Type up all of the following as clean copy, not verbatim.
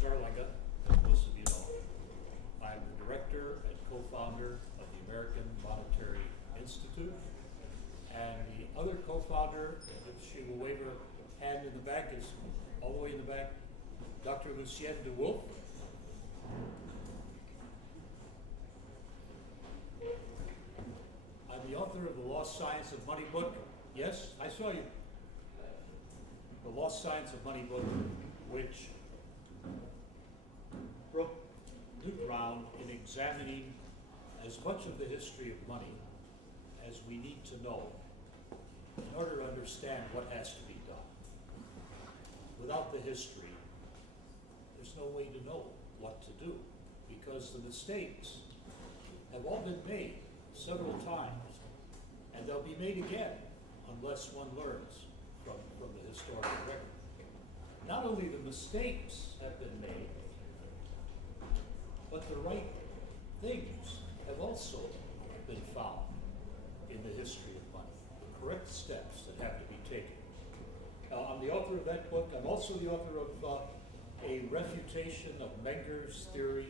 Zarlenga, as most of you know. I'm the director and co-founder of the American Monetary Institute. And the other co-founder, if she will wave her hand in the back, is all the way in the back, Dr. Lucienne de Wolf. I'm the author of The Lost Science of Money book. Yes, I saw you. The Lost Science of Money book, which broke new ground in examining as much of the history of money as we need to know in order to understand what has to be done. Without the history, there's no way to know what to do, because the mistakes have all been made several times, and they'll be made again unless one learns from the historical record. Not only the mistakes have been made, but the right things have also been found in the history of money, the correct steps that have to be taken. I'm the author of that book. I'm also the author of a refutation of Menger's theory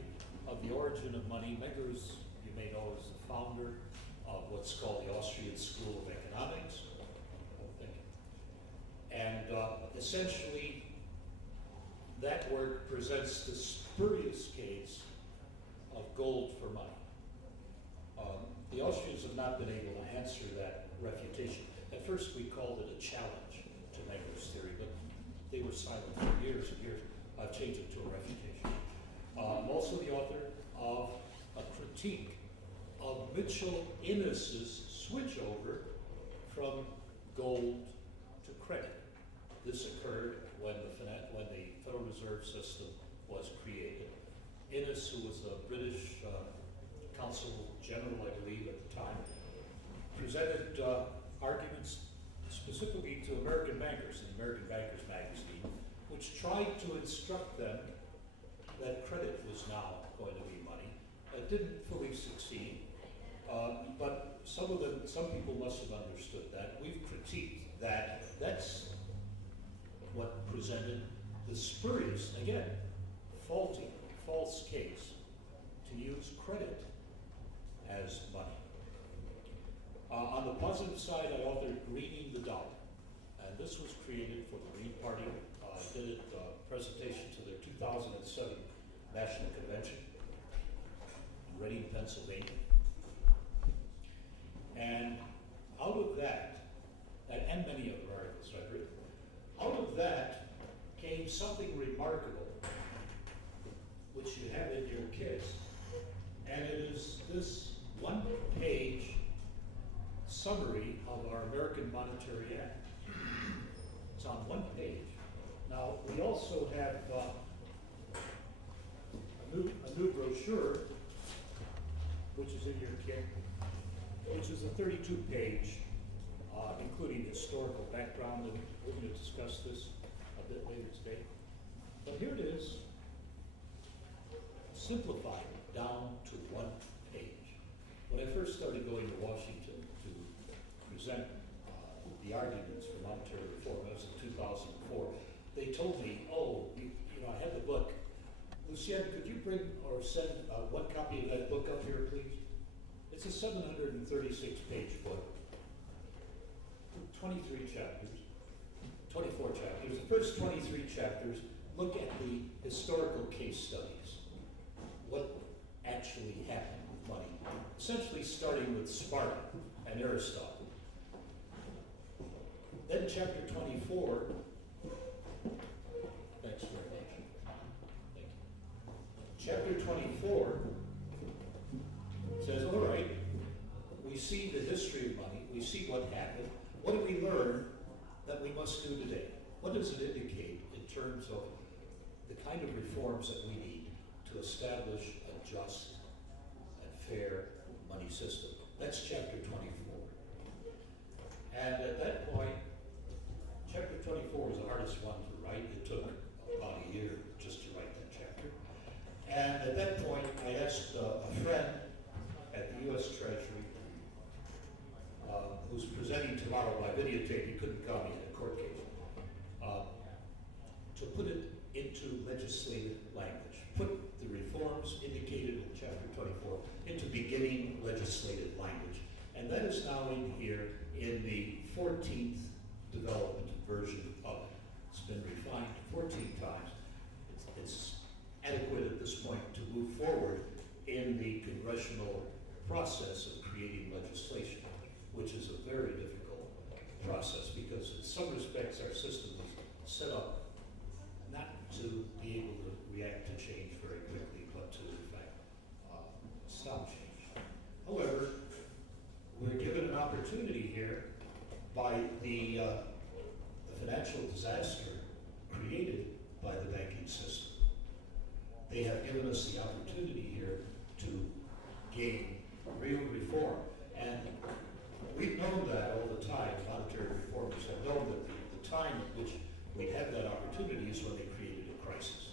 of the origin of money. Menger's, you may know, is the founder of what's called the Austrian School of Economics. Thank you. And essentially, that work presents the spurious case of gold for money. The Austrians have not been able to answer that refutation. At first, we called it a challenge to Menger's theory, but they were silent for years and years. I've changed it to a refutation. I'm also the author of a critique of Mitchell Innes's switchover from gold to credit. This occurred when the Federal Reserve System was created. Innes, who was a British consul general, I believe, at the time, presented arguments specifically to American bankers in the American Bankers magazine, which tried to instruct them that credit was now going to be money. It didn't fully succeed, but some people must have understood that. We've critiqued that. That's what presented the spurious, again, faulty, false case to use credit as money. On the positive side, I authored Greening the Dollar, and this was created for the Green Party. I did a presentation to their 2007 National Convention in Reading, Pennsylvania. And out of that, and many other articles I've written, out of that came something remarkable, which you have in your kits, and it is this one-page summary of our American Monetary Act. It's on one page. Now, we also have a new brochure, which is in your kit, which is a 32-page, including historical background, and we're going to discuss this a bit later today. But here it is, simplified down to one page. When I first started going to Washington to present the arguments for monetary reform, that was in 2004, they told me, oh, I had the book. Lucienne, could you bring or send one copy of that book up here, please? It's a 736-page book, 23 chapters, 24 chapters. The first 23 chapters look at the historical case studies, what actually happened with money, essentially starting with Sparta and Aristotle. Then chapter 24, thanks very much. Thank you. Chapter 24 says, all right, we see the history of money, we see what happened, what do we learn that we must do today? What does it indicate in terms of the kind of reforms that we need to establish a just and fair money system? That's chapter 24. And at that point, chapter 24 was the hardest one to write. It took about a year just to write that chapter. And at that point, I asked a friend at the U.S. Treasury, who's presenting tomorrow by videotape, he couldn't come, he had a court case, to put it into legislative language. legislative language. And that is now in here in the 14th development version of it. It's been refined 14 times. It's adequate at this point to move forward in the congressional process of creating legislation, which is a very difficult process because in some respects our system is set up not to be able to react to change very quickly, but to, in fact, stop change. However, we're given an opportunity here by the financial disaster created by the banking system. They have given us the opportunity here to gain real reform. And we've known that all the time. Monetary reformers have known that the time at which we'd have that opportunity is when they created a crisis.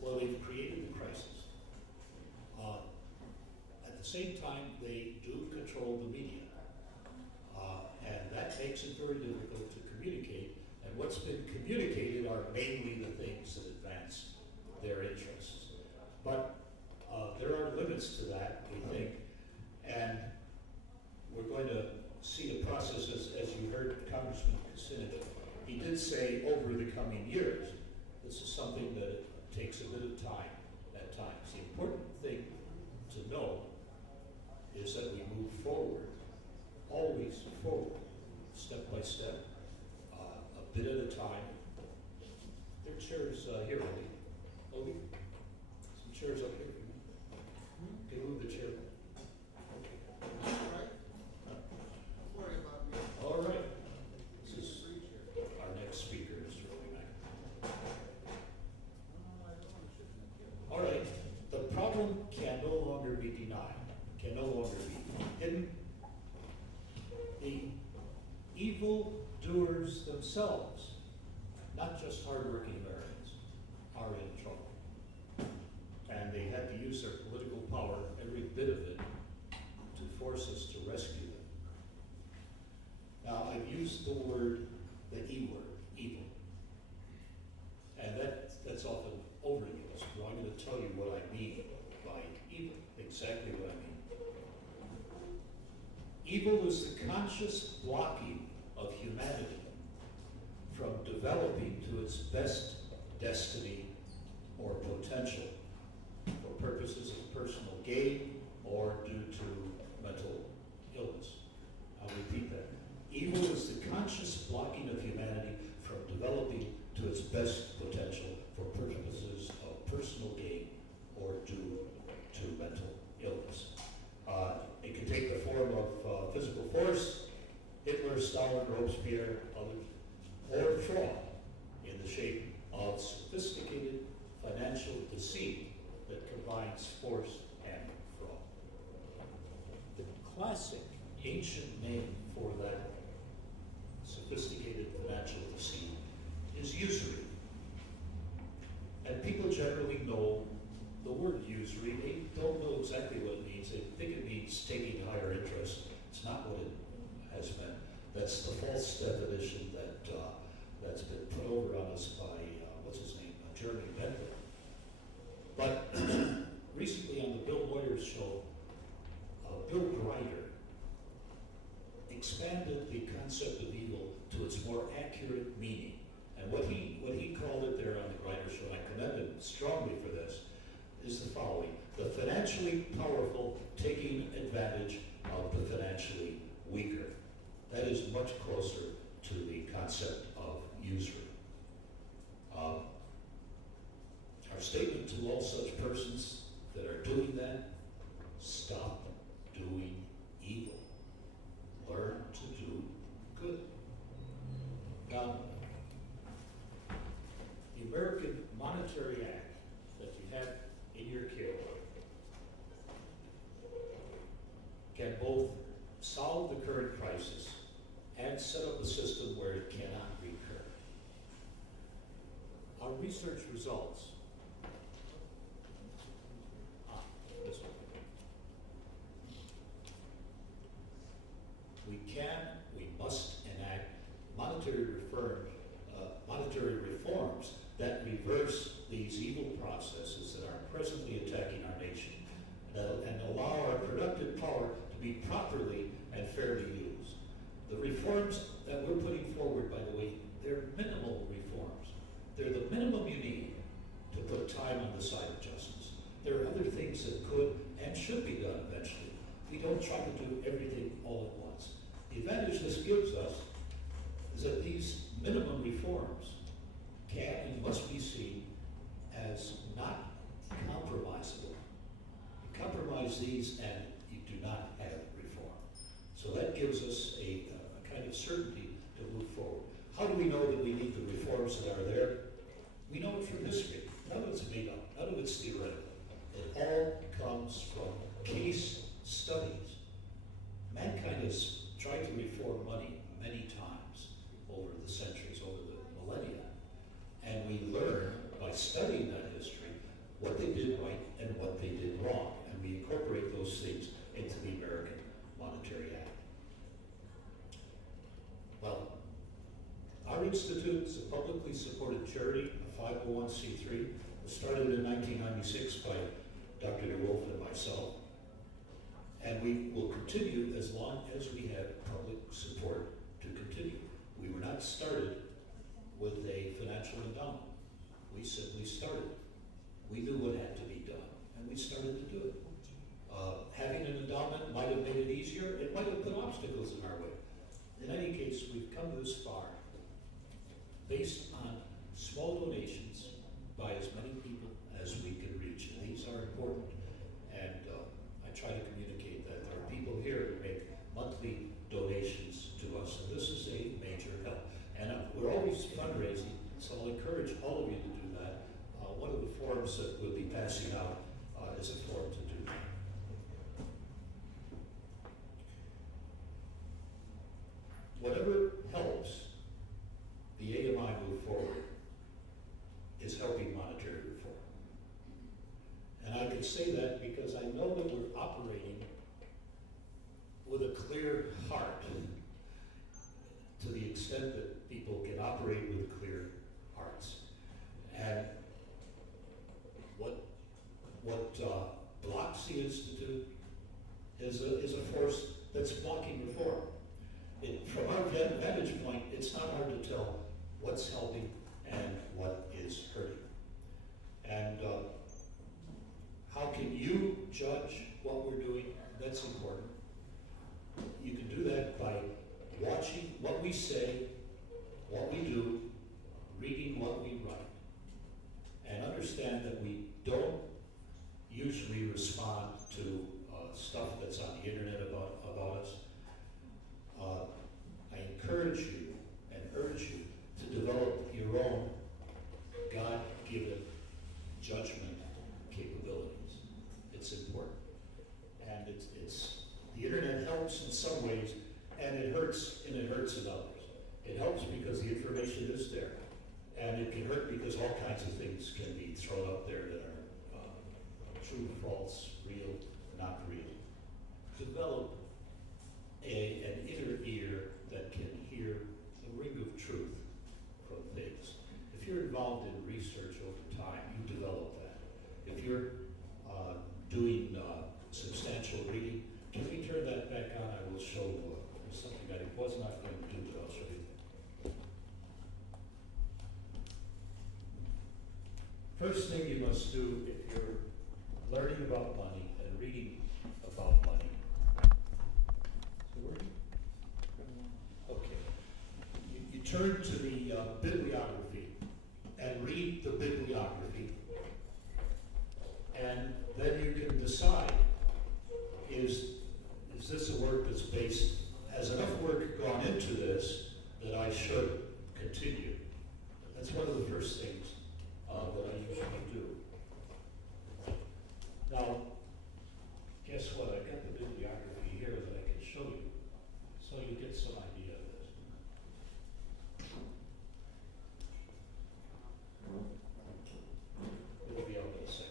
Well, they've created the crisis. At the same time, they do control the media. And that makes it very difficult to communicate. And what's been communicated are mainly the things that advance their interests. But there are limits to that, we think. And we're going to see a process, as you heard Congressman Kucinich, he did say over the coming years. This is something that takes a bit of time at times. The important thing to know is that we move forward, always forward, step by step, a bit at a time. There are chairs here, Obi. Obi? Some chairs up here. Can you move the chair? All right. This is our next speaker is really nice. All right. The problem can no longer be denied, can no longer be hidden. The evil doers themselves, not just hardworking Americans, are in trouble. And they had to use their political power, every bit of it, to force us to rescue them. Now, I've used the word, the E word, evil. And that's often overused. Well, I'm going to tell you what I mean by evil, exactly what I mean. Evil is the conscious blocking of humanity from developing to its best destiny or potential for purposes of personal gain or due to mental illness. I'll repeat that. Evil is the conscious blocking of humanity from developing to its best potential for purposes of personal gain or due to mental illness. It can take the form of physical force, Hitler, Stalin, Robespierre, others, or fraud in the shape of sophisticated financial deceit that combines force and fraud. The classic ancient name for that sophisticated financial deceit is usury. And people generally know the word usury. They don't know exactly what it means. They think it means taking higher interest. It's not what it has meant. That's the false definition that's been put over on us by, what's his name, Jeremy Bentham. But recently on the Bill Moyers show, Bill Grider expanded the concept of evil to its more accurate meaning. And what he called it there on the Grider show, and I commend him strongly for this, is the following: the financially powerful taking advantage of the financially weaker. That is much closer to the concept of usury. Our statement to all such persons that are doing that: stop doing evil. Learn to do good. Now, the American Monetary Act that you have in your care can both solve the current crisis and set up a system where it cannot recur. Our research results this one. We must enact monetary reforms that reverse these evil processes that are presently attacking our nation and allow our productive power be properly and fairly used. The reforms that we're putting forward, by the way, they're minimal reforms. They're the minimum you need to put time on the side of justice. There are other things that could and should be done eventually. We don't try to do everything all at once. The advantage this gives us is that these minimum reforms can and must be seen as not compromisable. You compromise these and you do not have reform. So that gives us a kind of certainty to move forward. How do we know that we need the reforms that are there? We know it from history. None of it's made up. None of it's theoretical. It all comes from case studies. Mankind has tried to reform money many times over the centuries, over the millennia. And we learn by studying that history what they did right and what they did wrong. And we incorporate those things into the American Monetary Act. Well, our institute is a publicly supported charity, a 501c3. It was started in 1996 by Dr. DeWolf and myself. And we will continue as long as we have public support to continue. We were not started with a financial endowment. We simply started. We knew what had to be done, and we started to do it. Having an endowment might have made it easier. It might have put obstacles in our way. In any case, we've come this far based on small donations by as many people as we can reach. And these are important, and I try to communicate that. There are people here who make monthly donations to us, and this is a major help. And we're always fundraising, so I'll encourage all of you to do that. One of the forms that we'll be passing out is a form to do that. Whatever helps the AMI move forward is helping monetary reform. And I can say that because I know that we're operating with a clear heart, to the extent that people can operate with clear hearts. And what blocks the Institute is a force that's blocking reform. From our vantage point, it's not hard to tell what's helping and what is hurting. And how can you judge what we're doing? That's important. You can do that by watching what we say, what we do, reading what we write, and understand that we don't usually respond to stuff that's on the internet about us. I encourage you and urge you to develop your own God-given judgment capabilities. It's important. And it's the internet helps in some ways, and it hurts in others. It helps because the information is there, and it can hurt because all kinds of things can be thrown up there that are true, false, real, not real. Develop an inner ear that can hear the ring of truth from things. If you're involved in research over time, you develop that. If you're doing substantial reading, can we turn that back on? I will show something I was not going to do, but I'll show you. First thing you must do if you're learning about money and reading about money. Is it working? Okay. You turn to the bibliography and read the bibliography, and then you can decide, is this a work that's based, has enough work gone into this that I should continue? That's one of the first things that I usually do. Now, guess what? I've got the bibliography here that I can show you, so you get some idea of this. It'll be out in a second.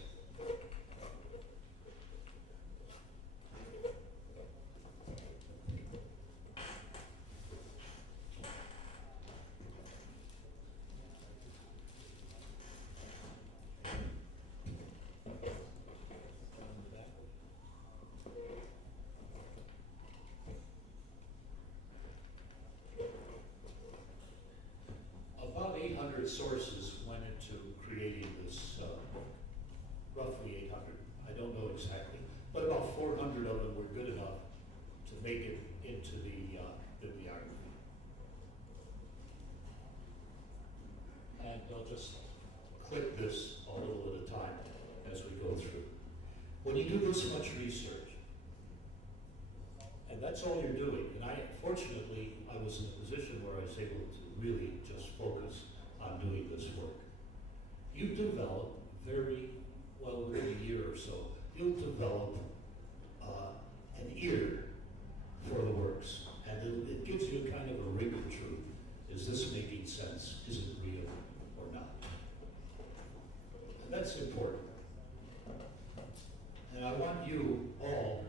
of them were good enough to make it into the bibliography. And I'll just click this a little at a time as we go through. When you do this much research, and that's all you're doing, and fortunately, I was in a position where I was able to really just focus on doing this work. You develop within a year or so, you'll develop an ear for the works, and it gives you kind of a ring of truth. Is this making sense? Is it real or not? And that's important. And I want you all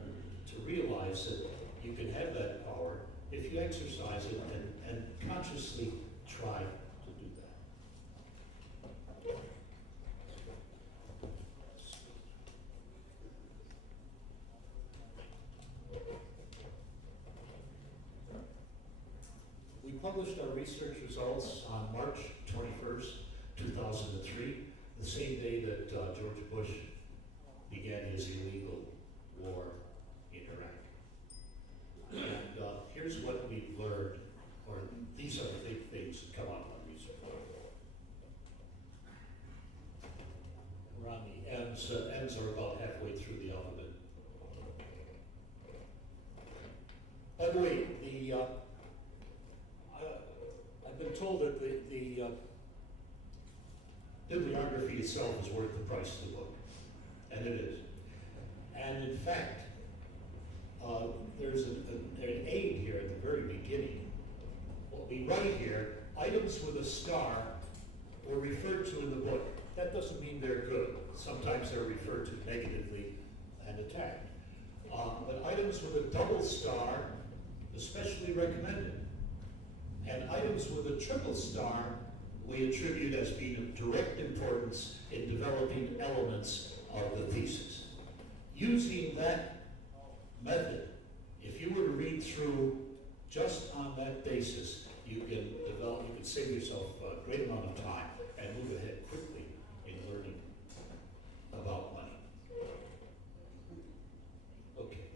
to realize that you can have that power if you exercise it and consciously try to do that. We published our research results on March 21st, 2003, the same day that George Bush began his illegal war in Iraq. And here's what we've learned, or these are the big things that come up on research. We're on the M's. M's are about halfway through the alphabet. By the way, I've been told that the bibliography itself is worth the price of the book, and it is. And in fact, there's an aid here at the very beginning. What we write here, items with a star were referred to in the book. That doesn't mean they're good. Sometimes they're referred to negatively and attacked. But items with a double star, especially recommended. And items with a triple star, we attribute as being of direct importance in developing elements of the thesis. Using that method, if you were to read through just on that basis, you can save yourself a great amount of time and move ahead quickly in learning about money. Okay.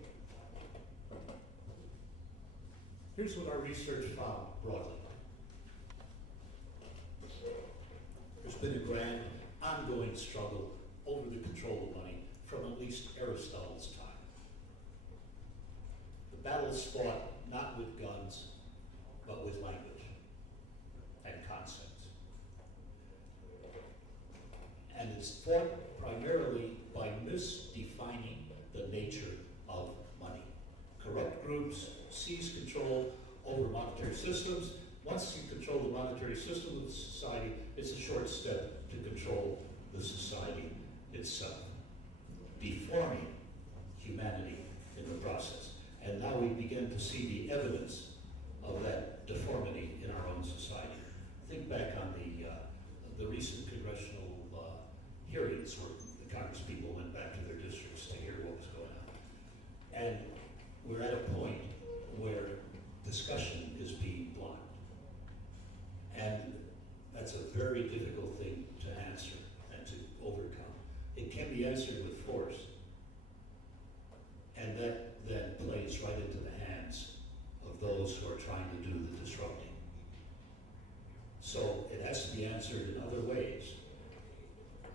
Here's what our research found broadly. There's been a grand ongoing struggle over the control of money from at least Aristotle's time. The battle's fought not with guns, but with language and concepts. And it's fought primarily by misdefining the nature of money. Corrupt groups seize control over monetary systems. Once you control the monetary system of the society, it's a short step to control the society itself, deforming humanity in the process. And now we begin to see the evidence of that deformity in our own society. Think back on the recent congressional hearings where the Congress people went back to their districts to hear what was going on. And we're at a point where discussion is being blocked. And that's a very difficult thing to answer and to overcome. It can be answered with force, and that then plays right into the hands of those who are trying to do the disrupting. So it has to be answered in other ways.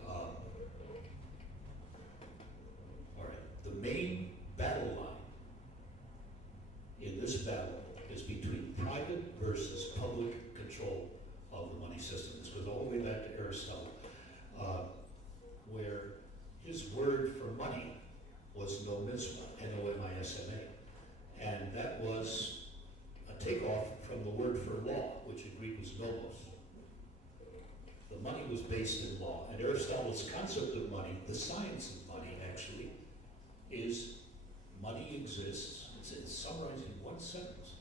All right, the main battle line in this battle is between private versus public control of the money system. This goes all the way back to Aristotle, where his word for money was nomisma, N-O-M-I-S-M-A. And that was a takeoff from the word for law, which in Greek was nomos. The money was based in law. And Aristotle's concept of money, the science of money actually, is money exists, it's summarized in one sentence.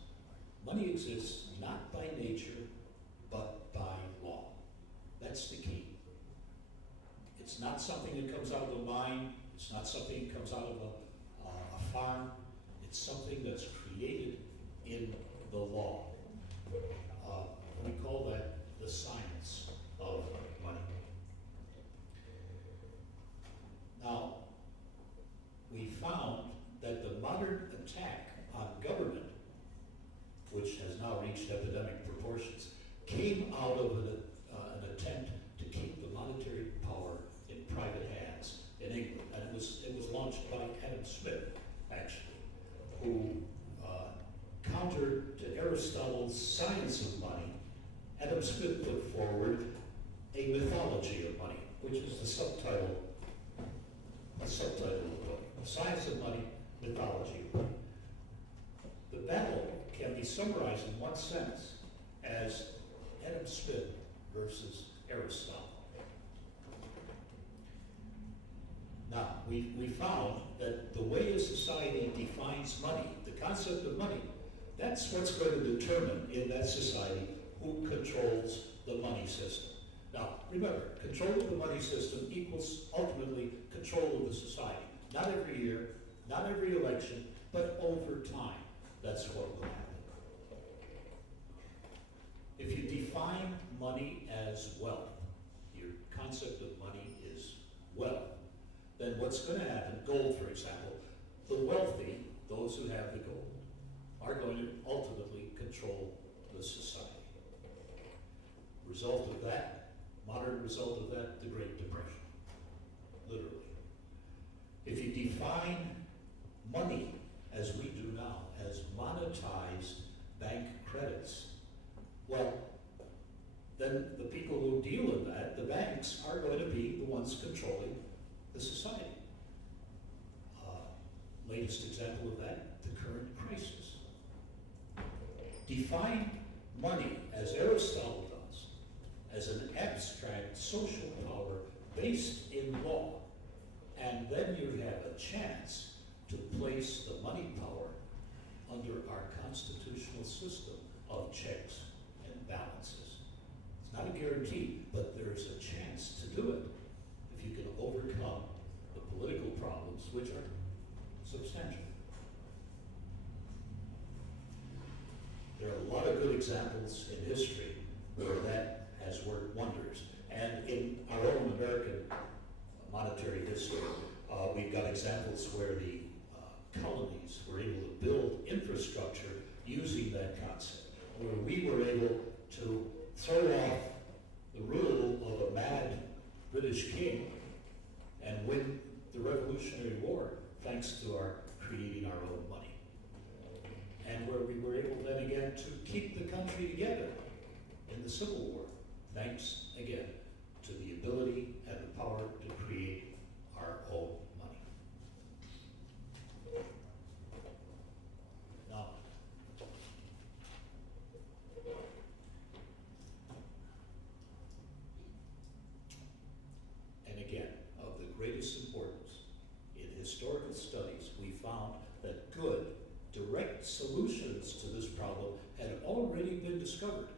Money exists not by nature, but by law. That's the key. It's not something that comes out of the mind. It's not something that comes out of a farm. It's something that's created in the law. We call that the science of money. Now, we found that the modern attack on government, which has now reached epidemic proportions, came out of an attempt to keep the monetary power in private hands in England. And it was launched by Adam Smith, actually, who counter to Aristotle's science of money. Adam Smith put forward a mythology of money, which is the subtitle of the book. Science of Money, Mythology of Money. The battle can be summarized in one sense as Adam Smith versus Aristotle. Now, we found that the way a society defines money, the concept of money, that's what's going to determine in that society who controls the money system. Now, remember, control of the money system equals ultimately control of the society. Not every year, not every election, but over time. That's what will happen. If you define money as wealth, your concept of money is wealth, then what's going to happen, gold for example, the wealthy, those who have the gold, are going to ultimately control the society. Result of that, modern result of that, the Great Depression, literally. If you define money, as we do now, as monetized bank credits, well, then the people who deal in that, the banks, are going to be the ones controlling the society. Latest example of that, the current crisis. Define money, as Aristotle does, as an abstract social power based in law, and then you have a chance to place the money power under our constitutional system of checks and balances. It's not a guarantee, but there's a chance to do it if you can overcome the political problems, which are substantial. There are a lot of good examples in history where that has worked wonders. And in our own American monetary history, we've got examples where the colonies were able to build infrastructure using that concept, where we were able to throw off the rule of a mad British king and win the Revolutionary War thanks to our creating our own money. And where we were able then again to keep the country together in the Civil War, thanks again to the ability and the power to create our own money. Now, and again, of the greatest importance, in historical studies, we found that good, direct solutions to this problem had already been discovered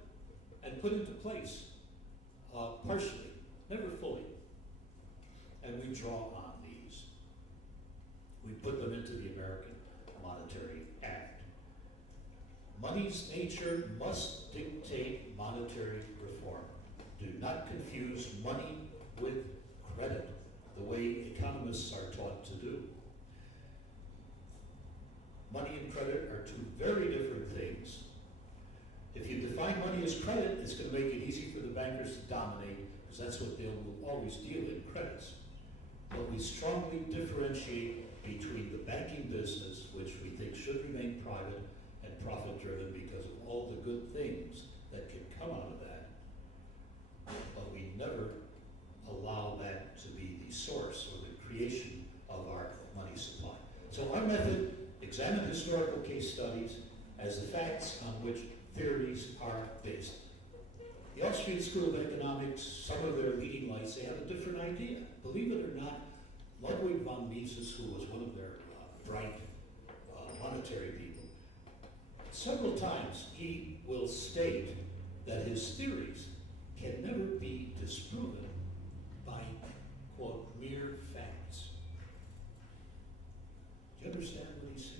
and put into place, partially, never fully. And we draw on these. We put them into the American Monetary Act. Money's nature must dictate monetary reform. Do not confuse money with credit, the way economists are taught to do. Money and credit are two very different things. If you define money as credit, it's going to make it easy for the bankers to dominate, because that's what they will always deal in, credits. But we strongly differentiate between the banking business, which we think should remain private and profit-driven because of all the good things that can come out of that. But we never allow that to be the source or the creation of our money supply. So our method, examine historical case studies as the facts on which theories are based. The Austrian School of Economics, some of their leading lights, they have a different idea. Believe it or not, Ludwig von Mises, who was one of their bright monetary people, several times he will state that his theories can never be disproven by, quote, mere facts. Do you understand what he's saying?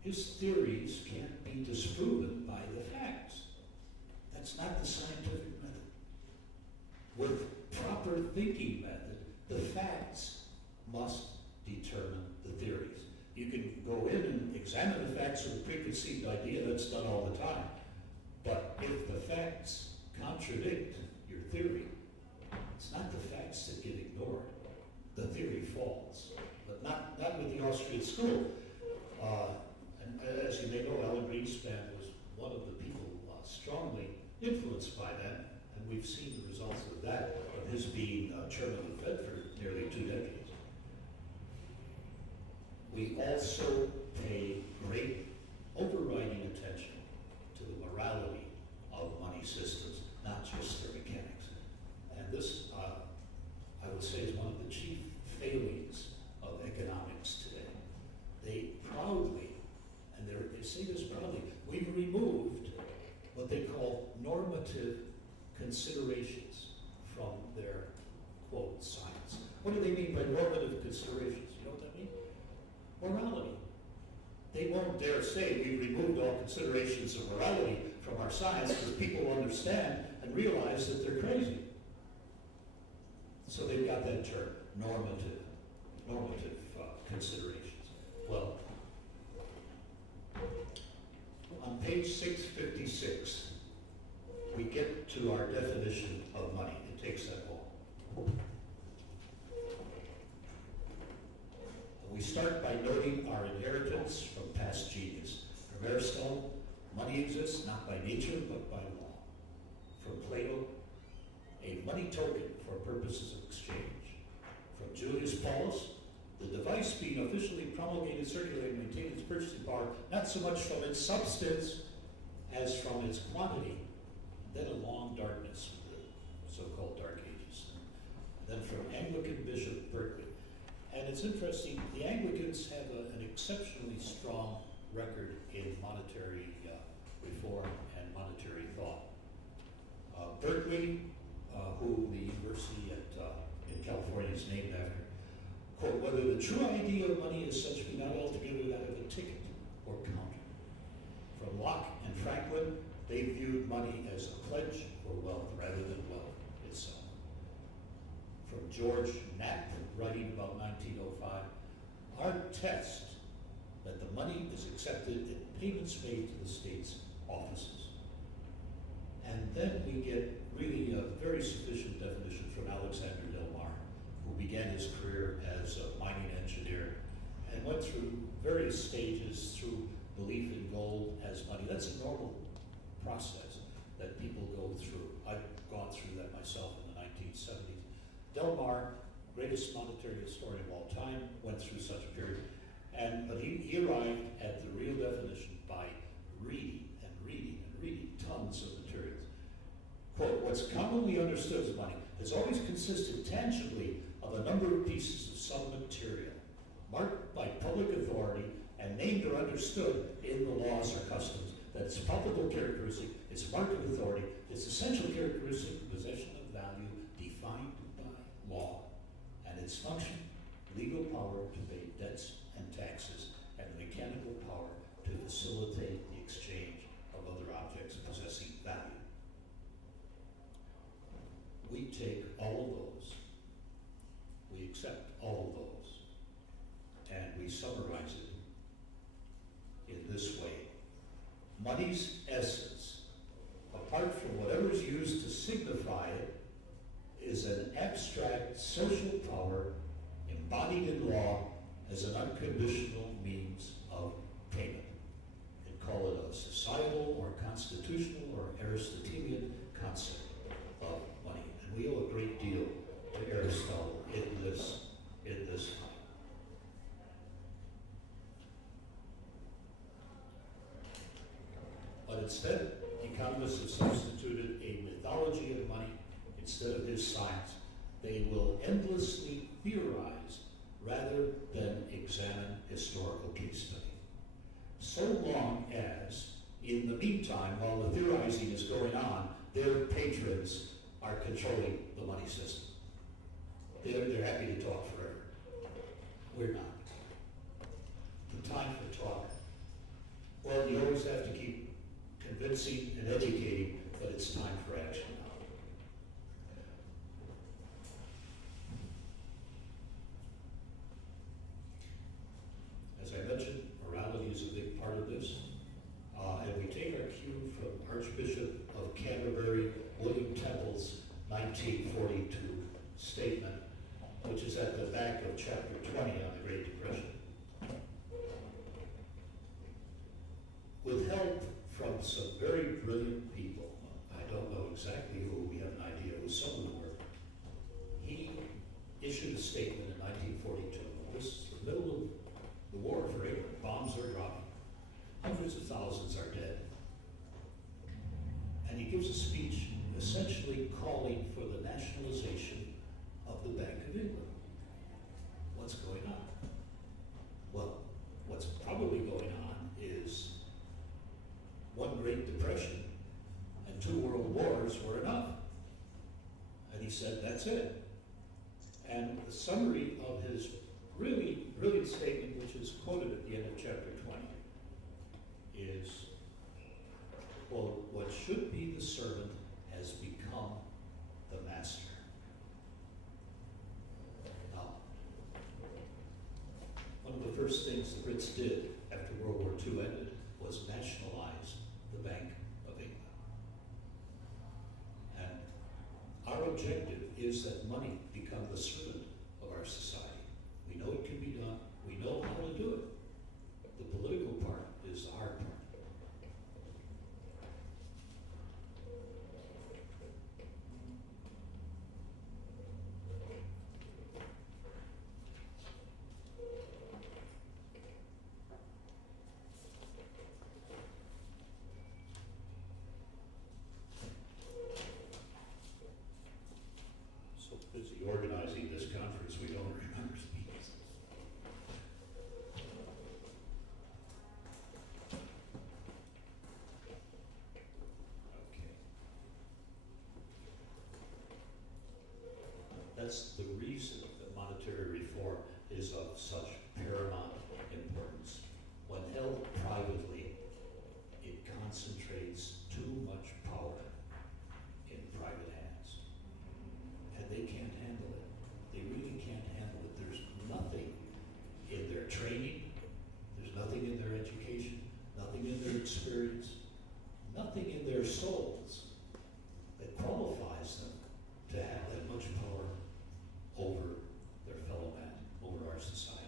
His theories can't be disproven by the facts. That's not the scientific method. With proper thinking method, the facts must determine the theories. You can go examine the facts with a preconceived idea, that's done all the time. But if the facts contradict your theory, it's not the facts that get ignored. The theory falls. But not with the Austrian school. And as you may know, Alan Greenspan was one of the people strongly influenced by that, and we've seen the results of that, of his being chairman of the Fed for nearly 2 decades. We also pay great overriding attention to the morality of money systems, not just their mechanics. And this, I would say, is one of the chief failings of economics today. They proudly, and they say this proudly, we've removed what they call normative considerations from their, quote, science. What do they mean by normative considerations? You know what that means? Morality. They won't dare say we removed all considerations of morality from our science because people will understand and realize that they're crazy. So they've got that term, normative considerations. Well, on page 656, we get to our definition of money. It takes that long. We start by noting our inheritance from past genius. From Aristotle, money exists not by nature but by law. From Plato, a money token for purposes of exchange. From Julius Paulus, the device being officially promulgated, circulated, and maintained its purchasing power, not so much from its substance as from its quantity. Then a long darkness, the so-called Dark Ages. And then from Anglican Bishop Berkeley. And it's interesting, the Anglicans have an exceptionally strong record in monetary reform and monetary thought. Berkeley, who the university in California is named after, quote, whether the true idea of money is such be not altogether that of a ticket or counter. From Locke and Franklin, they viewed money as a pledge for wealth rather than wealth itself. From George Knapp, writing about 1905, our test that the money is accepted in payments made to the state's offices. And then we get really a very sufficient definition from Alexander Del Mar, who began his career as a mining engineer and went through various stages through belief in gold as money. That's a normal process that people go through. I've gone through that myself in the 1970s. Del Mar, greatest monetary historian of all time, went through such a period. But he arrived at the real definition by reading and reading and reading tons of materials. Quote, what's commonly understood as money has always consisted tangibly of a number of pieces of some material, marked by public authority and named or understood in the laws or customs, that its palpable characteristic, its mark of authority, its essential characteristic, possession of value, defined by law, and its function, legal power to pay debts and taxes, and the mechanical power to facilitate the exchange of other objects possessing value. We take all of those, we accept all of those, and we summarize it in this way. Money's essence, apart from whatever is used to signify it, is an abstract social power embodied in law as an unconditional means of payment. You can call it a societal or constitutional or Aristotelian concept of money. And we owe a great deal to Aristotle in this fight. But instead, economists have substituted a mythology of money instead of his science. They will endlessly theorize rather than examine historical case study. So long as, in the meantime, while the theorizing is going on, their patrons are controlling the money system. They're happy to talk forever. We're not. The time for talk, well, you always have to keep convincing and educating, but it's time for action now. As I mentioned, morality is a big 1942 statement, which is at the back of chapter 20 on the Great Depression. With help from some very brilliant people, I don't know exactly who, we have an idea who some of them were, he issued a statement in 1942. This is the middle of the war for England. Bombs are dropping. Hundreds of thousands are dead. And he gives a speech essentially calling for the nationalization of the Bank of England. What's going on? Well, what's probably going on is one Great Depression and 2 world wars were enough. And he said, that's it. And the summary of his really brilliant statement, which is quoted at the end of chapter 20, is, quote, what should be the servant has become the master. Now, one of the first things the Brits did after World War II ended was nationalize the Bank of England. And our objective is that money become the servant of our society. We know it can be done. We know how to do it. The political part is the hard part. So busy organizing this conference, we don't remember speeches. Okay. That's the reason that monetary reform is of such paramount importance. When held privately, it concentrates too much power in private hands. And they can't handle it. They really can't handle it. There's nothing in their training, there's nothing in their education, nothing in their experience, nothing in their souls that qualifies them to have that much power over their fellow man, over our society.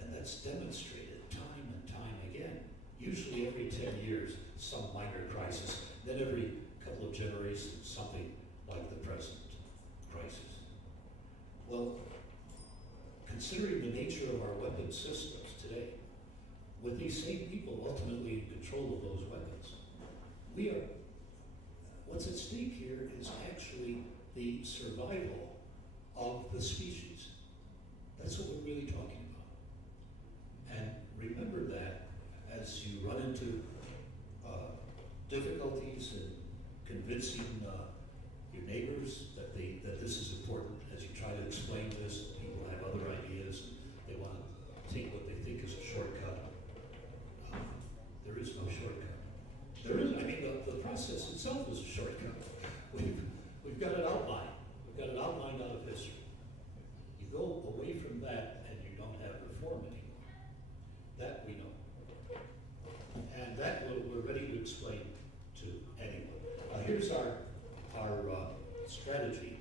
And that's demonstrated time and time again. Usually every 10 years, some minor crisis, then every couple of generations, something like the present crisis. Well, considering the nature of our weapon systems today, with these same people ultimately in control of those weapons, what's at stake here is actually the survival of the species. That's what we're really talking about. And remember that as you run into difficulties in convincing your neighbors that this is important, as you try to explain this, people have other ideas, they want to take what they think is a shortcut. There is no shortcut. There is, I mean, the process itself is a shortcut. We've got it outlined. We've got it outlined out of history. You go away from that and you don't have reform anymore. That we know. And that we're ready to explain to anyone. Here's our strategy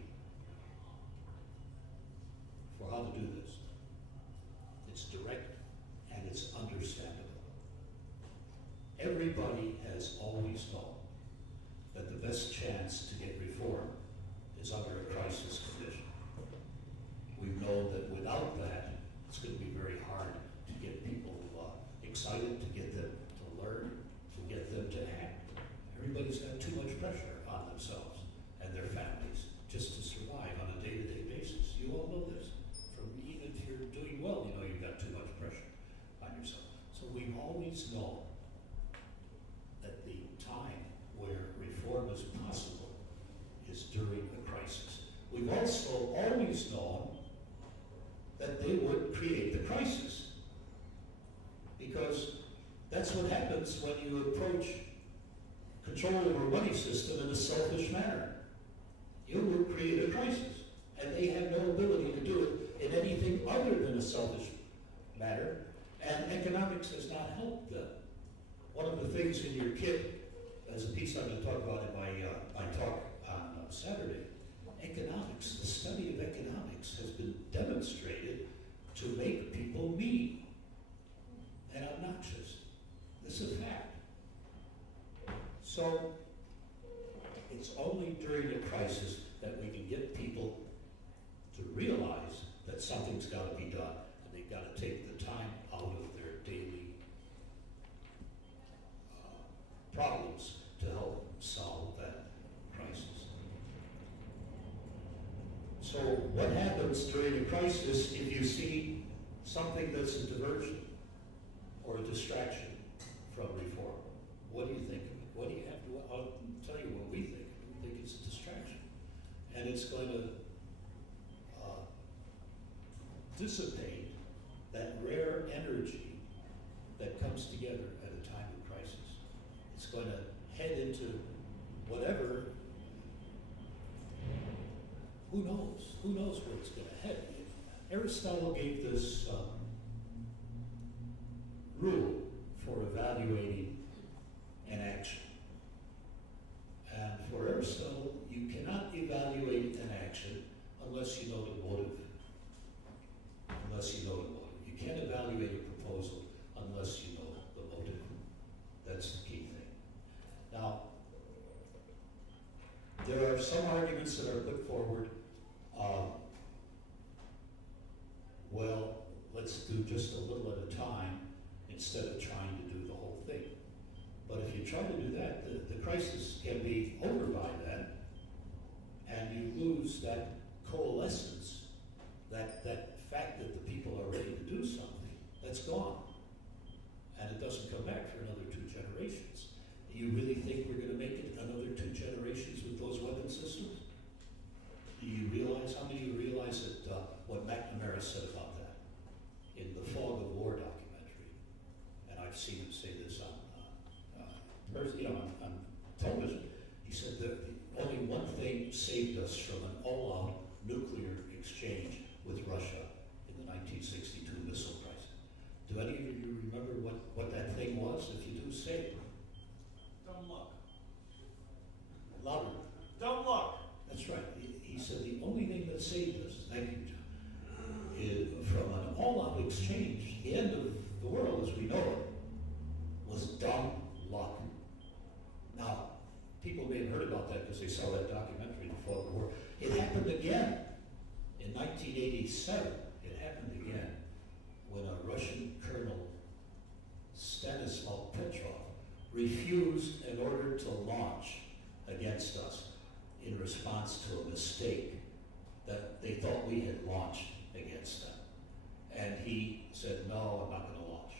for how to do this. It's direct and it's understandable. Everybody has always known that the best chance to get reform is under a crisis condition. We've known that without that, it's going to be very hard to get people excited, to get them to learn, to get them to act. Everybody's got too much pressure on themselves and their families just to survive on a day-to-day basis. You all know this. From even if you're doing well, you know you've got too much pressure on yourself. So we've always known that the time where reform is possible is during a crisis. We've also always known that they would create the crisis, because that's what happens when you approach control of our money system in a selfish manner. You will create a crisis, and they have no ability to do it in anything other than a selfish manner, and economics has not helped them. One of the things in your kit, as a piece I'm going to talk about in my talk on Saturday, economics, the study of economics has been demonstrated to make people mean and obnoxious. This is a fact. So it's only during a crisis that we can get people to realize that something's got to be done, and they've got to take the time out of their daily problems to help solve that crisis. So what happens during a crisis if you see something that's a diversion or a distraction from reform? What do you think of it? What do you have to, I'll tell you what we think. We think it's a distraction. And it's going to dissipate that rare energy that comes together at a time of crisis. It's going to head into whatever, who knows? Who knows where it's going to head? Aristotle gave this rule for evaluating an action. And for Aristotle, you cannot evaluate an action unless you know the motive. Unless you know the motive. You can't evaluate a proposal unless you know the motive. That's the key thing. Now, there are some arguments that are put forward. Well, let's do just a little at a time instead of trying to do the whole thing. But if you try to do that, the crisis can be over by then, and you lose that coalescence, that fact that the people are ready to do something. That's gone. And it doesn't come back for another 2 generations. You really think we're going to make it another 2 generations with those weapon systems? Do you realize, how many of you realize that what McNamara said about that in the Fog of War documentary? And I've seen him say this on television. He said that only one thing saved us from an all-out nuclear exchange with Russia in the 1962 missile crisis. Do any of you remember what that thing was? If you do, say it. Dumb luck. Louder. Dumb luck. That's right. He said the only thing that saved us, thank you, John, is from an all-out exchange, the end of the world as we know it, was dumb luck. Now, people may have heard about that because they saw that documentary, The Fog of War. It happened again in 1987. It happened again when a Russian colonel, Stanislav Petrov, refused an order to launch against us in response to a mistake that they thought we had launched against them. And he said, no, I'm not going to launch.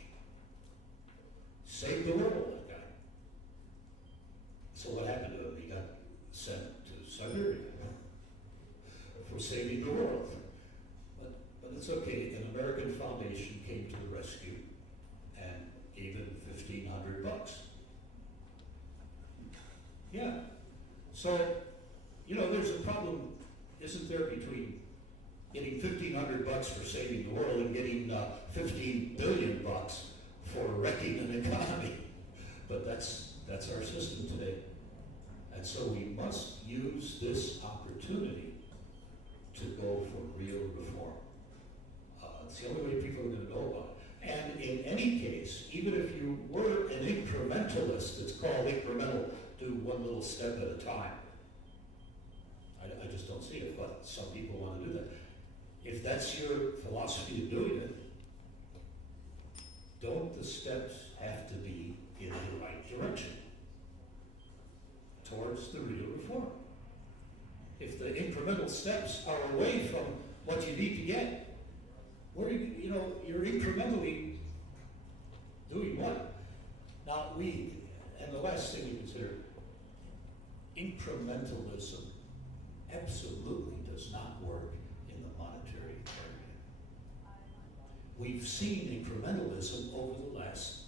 Saved the world, that guy. So what happened to him? He got sent to Siberia for saving the world. But it's okay. An American foundation came to the rescue and gave him $1,500. Yeah. So, there's a problem, isn't there, between getting $1,500 for saving the world and getting $15 billion for wrecking an economy. But that's our system today. And so we must use this opportunity to go for real reform. It's the only way people are going to know about it. And in any case, even if you were an incrementalist, it's called incremental, do one little step at a time. I just don't see it, but some people want to do that. If that's your philosophy of doing it, don't the steps have to be in the right direction towards the real reform? If the incremental steps are away from what you need to get, where you're incrementally doing what? Now and the last thing we consider, incrementalism absolutely does not work in the monetary area. We've seen incrementalism over the last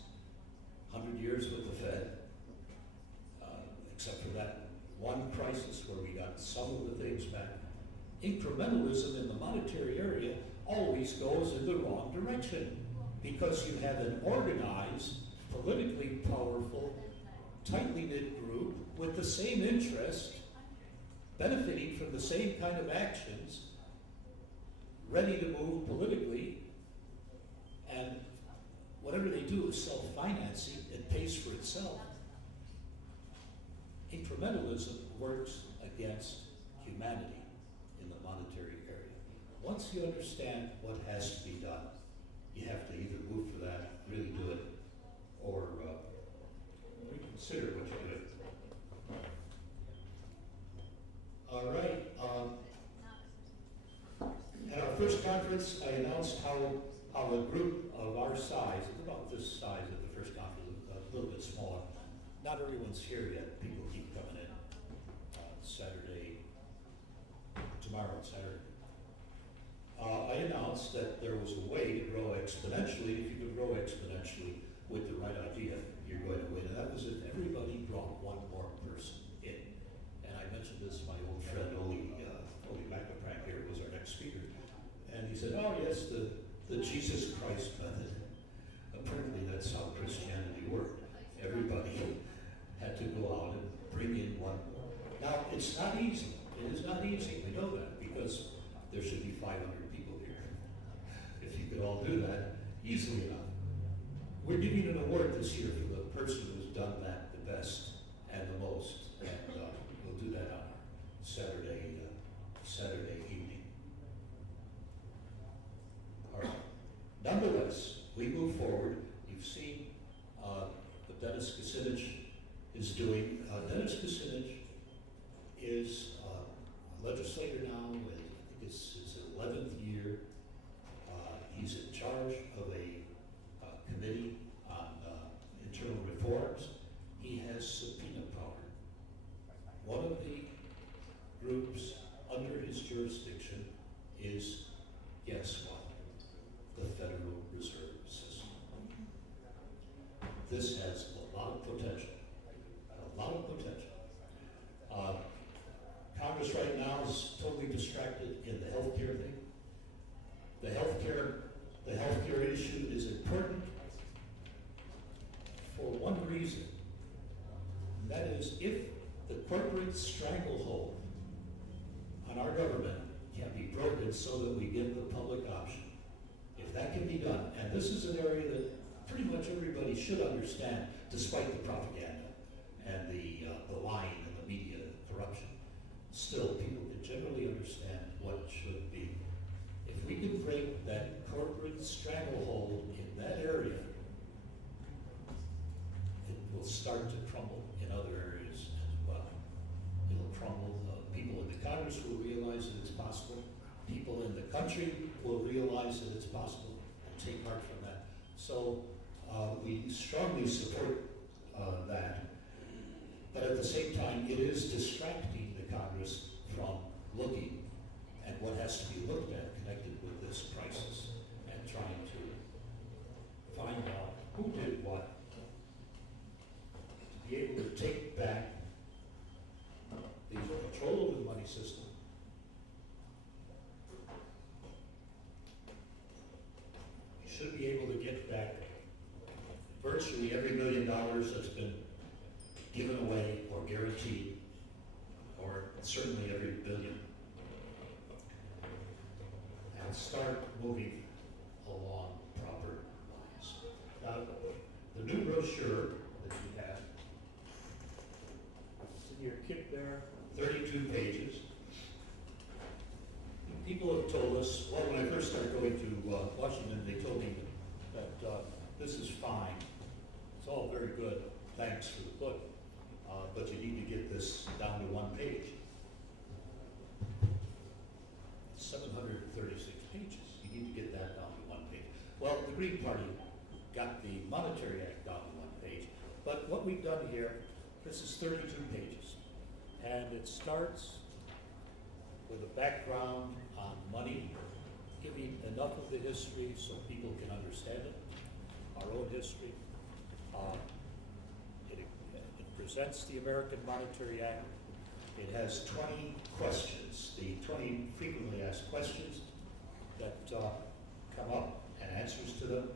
100 years with the Fed, except for that one crisis where we got some of the things back. Incrementalism in the monetary area always goes in the wrong direction because you have an organized, politically powerful, tightly knit group with the same interest benefiting from the same kind of actions, ready to move politically, and whatever they do is self-financing, it pays for itself. Incrementalism works against humanity in the monetary area. Once you understand what has to be done, you have to either move for that, really do it, or reconsider what you're doing. All right. At our first conference, I announced how a group of our size, it's about this size at the first conference, a little bit smaller. Not everyone's here yet. People keep coming in. Tomorrow and Saturday. I announced that there was a way to grow exponentially. If you could grow exponentially with the right idea, you're going to win. And that was if everybody brought one more person in. And I mentioned this, my old friend Oli McAprank here was our next speaker. And he said, oh yes, the Jesus Christ method. Apparently that's how Christianity worked. Everybody had to go out and bring in one more. Now, it's not easy. It is not easy. We know that because there should be 500 people here. If you could all do that easily enough. We're giving an award this year for the person who's done that the best and the most. And we'll do that on Saturday evening. All right. Nonetheless, we move forward. You've seen what Dennis Kucinich is doing. Dennis Kucinich is a legislator now, and I think it's his 11th year. He's in charge of a committee on internal reforms. He has subpoena power. One of the groups under his jurisdiction is, guess what? The Federal Reserve System. This has a lot of potential. A lot of potential. Congress right now is totally distracted in the healthcare thing. The healthcare issue is important for one reason, and that is if the corporate stranglehold on our government can be broken so that we give the public option. If that can be done, and this is an area that pretty much everybody should understand, despite the propaganda and the lying and the media corruption, still people can generally understand what should be. If we can break that corporate stranglehold in that area, it will start to crumble in other areas as well. It'll crumble. People in the Congress will realize that it's possible. People in the country will realize that it's possible and take heart from that. So we strongly support that. But at the same time, it is distracting the Congress from looking at what has to be looked at connected with this crisis and trying to find out who did what, to be able to take back the control of the money system. You should be able to get back virtually every $1 million that's been given away or guaranteed, or certainly every billion, and start moving along proper lines. Now, the new brochure that you have, it's in your kit there, 32 pages. People have told us, well, when I first started going to Washington, they told me that this is fine. It's all very good. Thanks for the book. But you need to get this down to one page. 736 pages. You need to get that down to one page. Well, the Green Party got the Monetary Act down to one page. But what we've done here, this is 32 pages. And it starts with a background on money, giving enough of the history so people can understand it, our own history. It presents the American Monetary Act. It has 20 questions, the 20 frequently asked questions that come up and answers to them.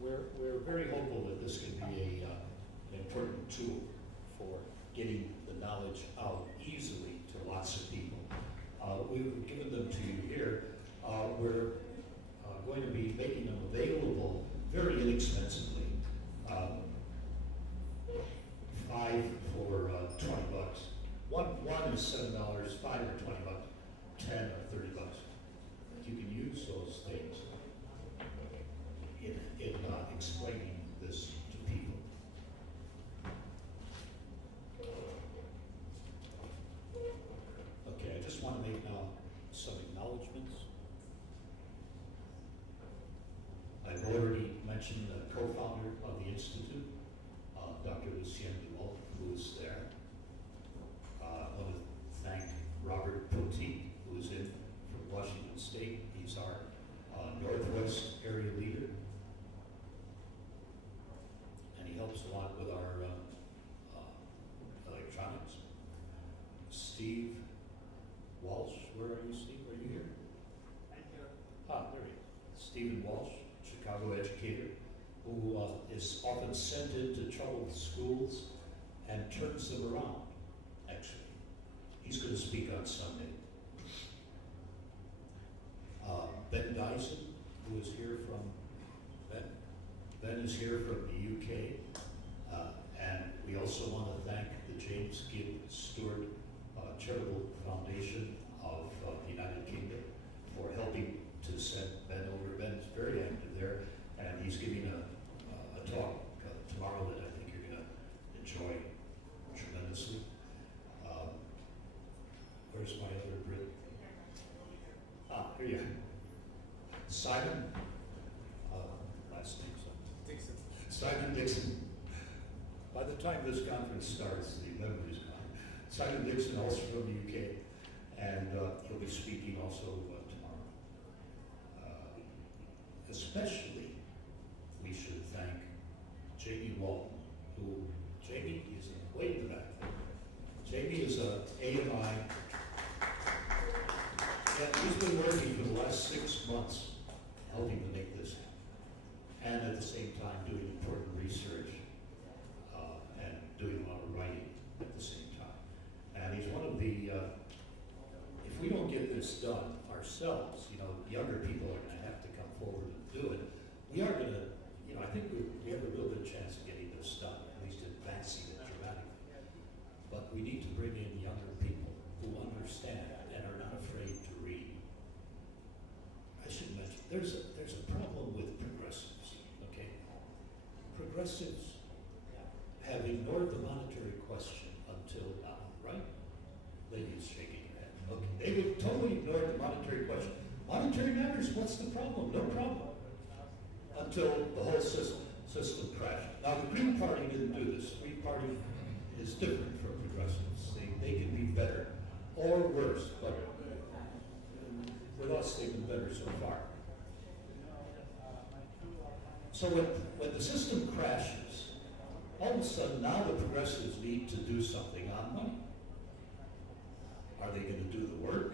We're very hopeful that this can be an important tool for getting the knowledge out easily to lots of people. We've given them to you here. We're going to be making them available very inexpensively. 5 for $20. One is $7, 5 or $20, 10 or $30. You can use those things in explaining this to people. Okay, I just want to make now some acknowledgements. I've already mentioned the co-founder of the Institute, Dr. Lucien Dumont, who is there. I want to thank Robert Poteet, who is in from Washington State. He's our Northwest area leader. And he helps a lot with our electronics. Steve Walsh, where are you, Steve? Are you here? Thank you. There he is. Stephen Walsh, Chicago educator, who is often sent into troubled schools and turns them around, actually. He's going to speak on Sunday. Ben Dyson, who is here from, Ben is here from the UK. And we also want to thank the James Gibb Stewart Charitable Foundation of the United Kingdom for helping to send Ben over. Ben's very active there, and he's giving a talk tomorrow that I think you're going to enjoy tremendously. Where's my other Brit? Here you are. Simon, last name, Dixon. Simon Dixon. By the time this conference starts, the memory's gone. Simon Dixon, also from the UK, and he'll be speaking also tomorrow. Especially, we should thank Jamie Walton, who, Jamie is way in the back there. Jamie is a AMI, and he's been working for the last 6 months helping to make this happen, and at the same time doing important research and doing a lot of writing at the same time. And he's one of the, if we don't get this done ourselves, younger people are going to have to come forward and do it. We are going to, I think we have a real good chance of getting this done, at least advancing it dramatically. But we need to bring in younger people who understand and are not afraid to read. I should mention, there's a problem with progressives, okay? Progressives have ignored the monetary question until now, right? Ladies shaking your head. Okay, they would totally ignore the monetary question. Monetary matters, what's the problem? No problem. Until the whole system crashed. Now, the Green Party didn't do this. The Green Party is different from progressives. They can be better or worse, but with us, they've been better so far. So when the system crashes, all of a sudden now the progressives need to do something on money. Are they going to do the work?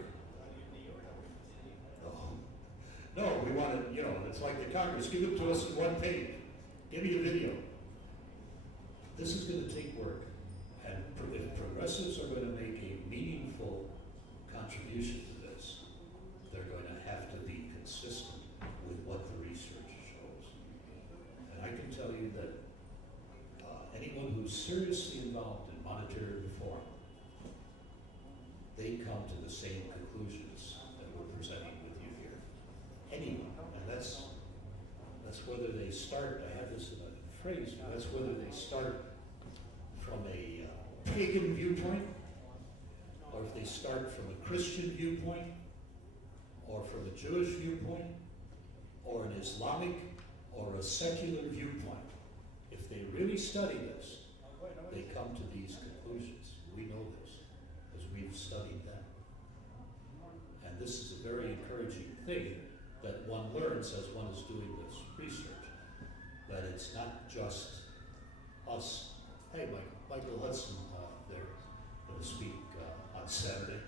No, we want it, it's like the Congress, give it to us in one page. Give me a video. This is going to take work. And if progressives are going to make a meaningful contribution to this, they're going to have to be consistent with what the research shows. And I can tell you that anyone who's seriously involved in monetary reform, they come to the same conclusions that we're presenting with you here. Anyone, and that's whether they start, I have this in a phrase, that's whether they start from a pagan viewpoint, or if they start from a Christian viewpoint, or from a Jewish viewpoint, or an Islamic, or a secular viewpoint. If they really study this, they come to these conclusions. We know this, because we've studied them. And this is a very encouraging thing that one learns as one is doing this research, that it's not just us. Hey, Michael Hudson, they're going to speak on Saturday.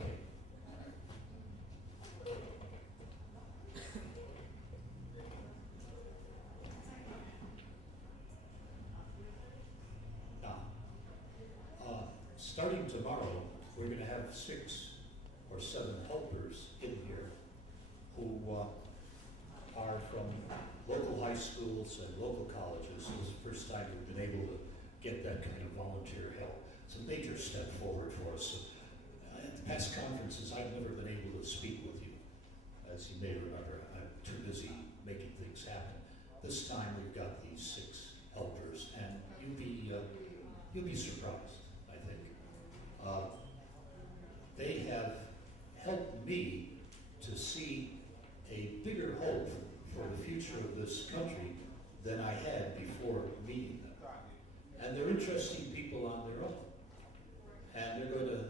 Okay. starting tomorrow, we're going to have 6 or 7 helpers in here who are from local high schools and local colleges. It's the first time we've been able to get that kind of volunteer help. It's a major step forward for us. At the past conferences, I've never been able to speak with you. As you may remember, I'm too busy making things happen. This time we've got these 6 helpers, and you'll be surprised, I think. They have helped me to see a bigger hope for the future of this country than I had before meeting them. And they're interesting people on their own. And they're going to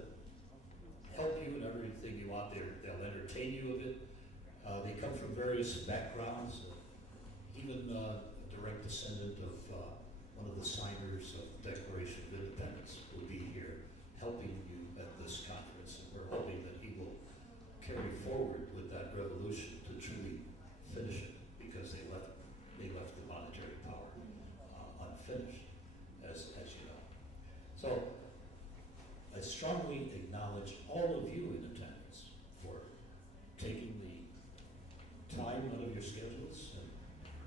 help you in everything you want. They'll entertain you a bit. They come from various backgrounds. Even a direct descendant of one of the signers of the Declaration of Independence will be here helping you at this conference. And we're hoping that he will carry forward with that revolution to truly finish it, because they left the monetary power unfinished, as you know. So I strongly acknowledge all of you in attendance for taking the time out of your schedules and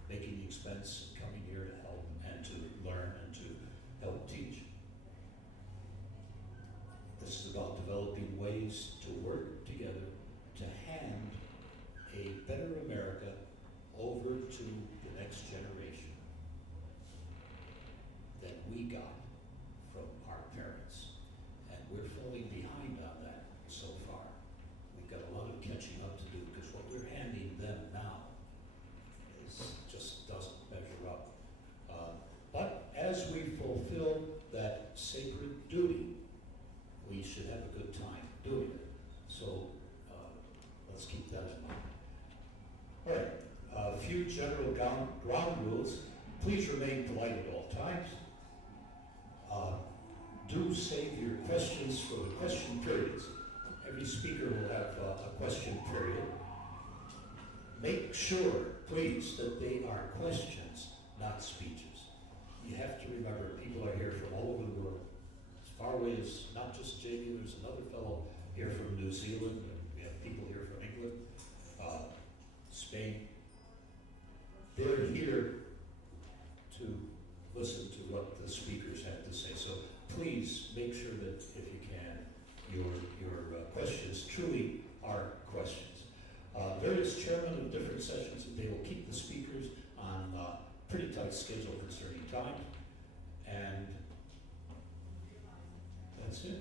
making the expense of coming here to help and to learn and to help teach. This is about developing ways to work together to hand a better America over to the next generation that we got from our parents. And we're falling behind on that so far. We've got a lot of catching up to do, because what we're handing them now just doesn't measure up. But as we fulfill that sacred duty, we should have a good time doing it. So let's keep that in mind. All right, a few general ground rules. Please remain polite at all times. Do save your questions for the question periods. Every speaker will have a question period. Make sure, please, that they are questions, not speeches. You have to remember, people are here from all over the world. As far away as not just Jamie, there's another fellow here from New Zealand, and we have people here from England, Spain. They're here to listen to what the speakers have to say. So please make sure that, if you can, your questions truly are questions. Various chairmen of different sessions, they will keep the speakers on pretty tight schedule concerning time. And that's it.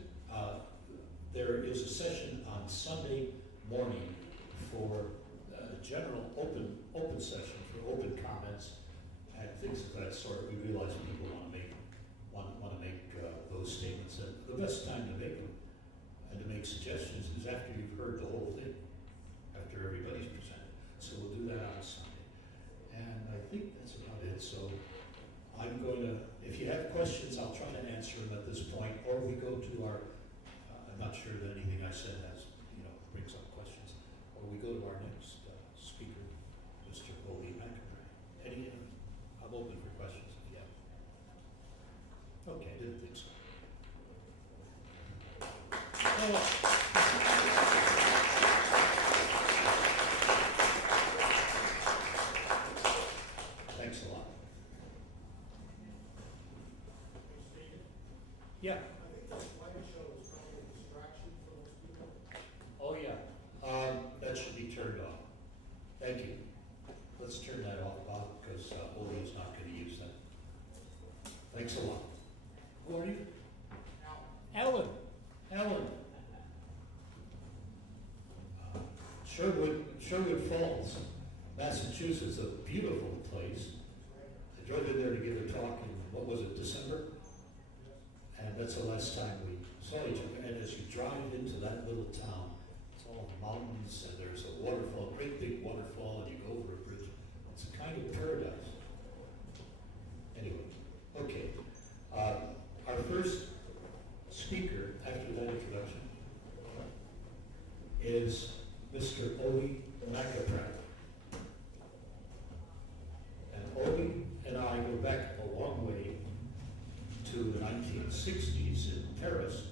There is a session on Sunday morning for general open session for open comments and things of that sort. We realize people want to make those statements, and the best time to make them and to make suggestions is after you've heard the whole thing, after everybody's presented. So we'll do that on Sunday, and I think that's about it. So I'm going to, if you have questions, I'll try to answer them at this point, or we go to our. I'm not sure that anything I said has brings up questions, or we go to our next speaker, Mr. Oli McIntyre. I'm open for questions if you have. Okay, didn't think so. Thanks a lot. Yeah. Oh, yeah. That should be turned off. Thank you. Let's turn that off, Bob, because Oli is not going to use that. Thanks a lot. Who are you? Alan. Alan. Sherwood Falls, Massachusetts, a beautiful place. I drove in there to give a talk in, what was it, December? And that's the last time we saw each other. And as you drive into that little town, it's all mountains, and there's a waterfall, a great big waterfall, and you go over a bridge. It's a kind of paradise. Anyway, okay. Our first speaker after that introduction is Mr. Oli McIntyre. And Oli and I go back a long way to the 1960s in Paris,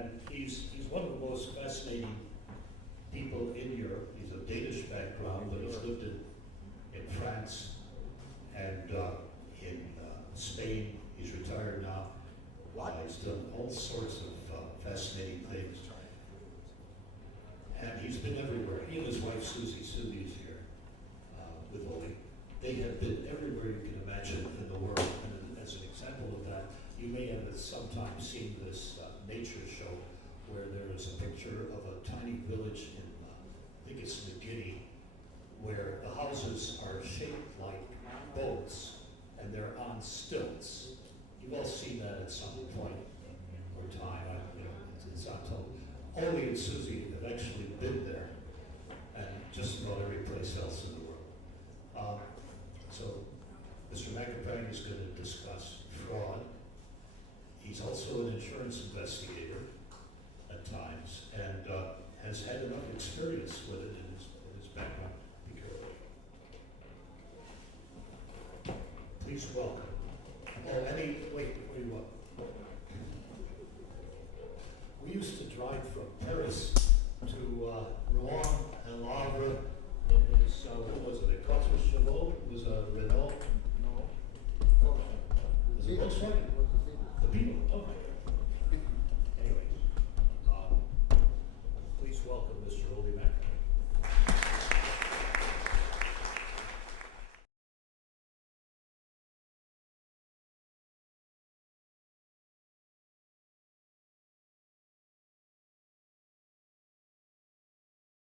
And he's one of the most fascinating people in Europe. He's of Danish background, but he's lived in France and in Spain. He's retired now. He's done all sorts of fascinating things. And he's been everywhere. He and his wife Susie is here with Oli. They have been everywhere you can imagine in the world. And as an example of that, you may have at some time seen this nature show where there is a picture of a tiny village in, I think it's New Guinea, where the houses are shaped like boats and they're on stilts. You've all seen that at some point or time. It's on top. Oli and Susie have actually been there, and just about every place else in the world. So Mr. McIntyre is going to discuss fraud. He's also an insurance investigator at times, and has had enough experience with it in his background. Be careful. Please welcome. Wait, before you up. We used to drive from Paris to Rouen and Havre in his, what was it, a Quatre Chevaux? It was